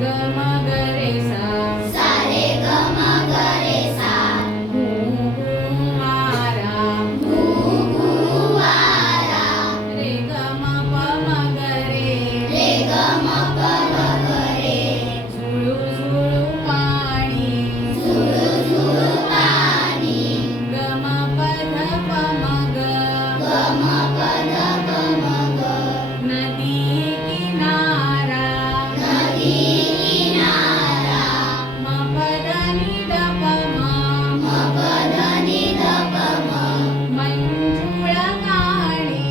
ग म ग रे सा सा रे ग म ग रे सा हू वारा हू वारा रे ग म प म ग रे रे ग म प म ग रे झुळू झुळू पाणी झुळू झुळू पाणी ग म प ध प म ग ग म प ध प म ग नदी किनारा नदी किनारा म प ध नि ध प म म प ध नि ध प म मंजुळ गाणी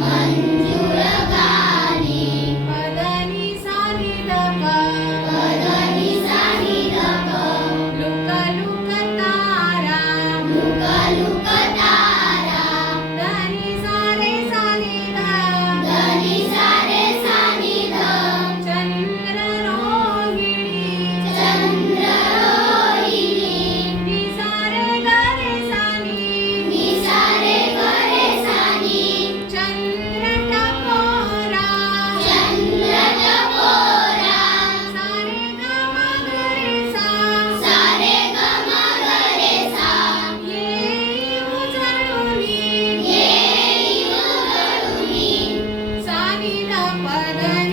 मंजुळ गाणी प ध नि सा नि ध प प ध नि सा नि ध प लुक लुक तारा लुक लुक तारा ध नि सा रे सा नि ध ध नि सा रे सा नि ध चंद्र रोहिणी चंद्र रोहिणी नि सा रे ग रे सा नि नि सा रे ग रे सा नि चंद्र टपोरा चंद्र टपोरा सा रे ग म ग रे सा सा रे ग म ग रे सा येई उजळुनी येई उजळुनी सा नि ध प ध